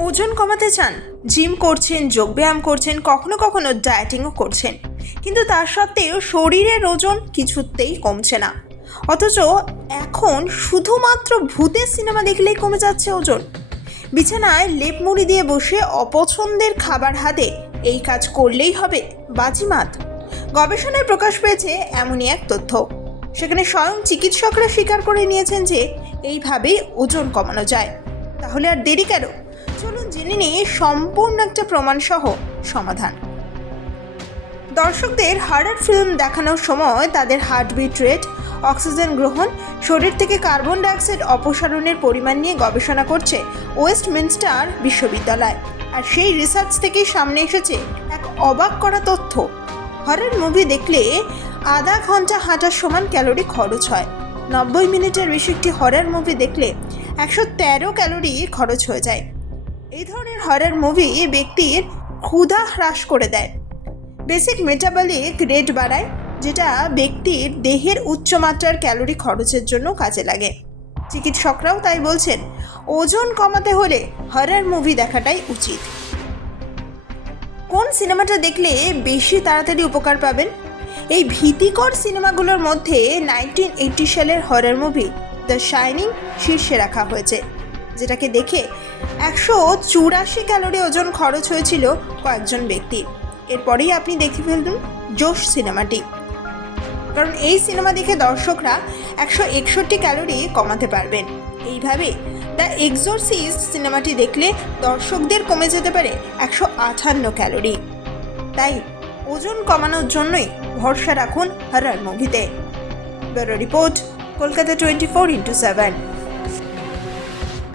ওজন কমাতে চান, জিম করছেন, যোগব্যায়াম করছেন, কখনো কখনো ডায়েটিংও করছেন। কিন্তু তার সত্ত্বেও শরীরের ওজন কিছুতেই কমছে না। অথচ এখন শুধুমাত্র ভূতের সিনেমা দেখলেই কমে যাচ্ছে ওজন। বিছানায় লেপ মুড়ি দিয়ে বসে অপছন্দের খাবার হাতে এই কাজ করলেই হবে, বাজিমাত। গবেষণায় প্রকাশ পেয়েছে এমনই এক তথ্য। সেখানে স্বয়ং চিকিৎসকরা স্বীকার করে নিয়েছেন যে এইভাবেই ওজন কমানো যায়। তাহলে আর দেরি কেন? চলুন জেনে নিই সম্পূর্ণ একটা প্রমাণসহ সমাধান। দর্শকদের হার্ডার ফিল্ম দেখানোর সময় তাদের হার্টবিট রেট, অক্সিজেন গ্রহণ, শরীর থেকে কার্বন ডাইঅক্সাইড অপসারণের পরিমাণ নিয়ে গবেষণা করছে ওয়েস্টমিনস্টার বিশ্ববিদ্যালয়। আর সেই রিসার্চ থেকেই সামনে এসেছে এক অবাক করা তথ্য। হরর মুভি দেখলে আধা ঘণ্টা হাঁটার সমান ক্যালোরি খরচ হয়। নব্বই মিনিটের বেশি একটি হরর মুভি দেখলে একশো তেরো ক্যালোরি খরচ হয়ে যায়। এই ধরনের হরর মুভি ব্যক্তির ক্ষুধা হ্রাস করে দেয়। বেসিক মেটাবলিক রেট বাড়ায়, যেটা ব্যক্তির দেহের উচ্চমাত্রার ক্যালোরি খরচের জন্য কাজে লাগে। চিকিৎসকরাও তাই বলছেন, ওজন কমাতে হলে হরর মুভি দেখাটাই উচিত। কোন সিনেমাটা দেখলে বেশি তাড়াতাড়ি উপকার পাবেন? এই ভীতিকর সিনেমাগুলোর মধ্যে নাইনটিন এইটি সালের হরর মুভি দ্য শাইনিং শীর্ষে রাখা হয়েছে। যেটাকে দেখে একশো চুরাশি ক্যালোরি ওজন খরচ হয়েছিল কয়েকজন ব্যক্তির। এরপরেই আপনি দেখে ফেলুন জোশ সিনেমাটি। কারণ এই সিনেমা দেখে দর্শকরা একশো একষট্টি ক্যালোরি কমাতে পারবেন। এইভাবে দ্য এক্সোরসিস্ট সিনেমাটি দেখলে দর্শকদের কমে যেতে পারে একশো আঠান্ন ক্যালোরি। তাই ওজন কমানোর জন্যই ভরসা রাখুন হরর মুভিতে। Bureau report, Kolkata twenty four into seven.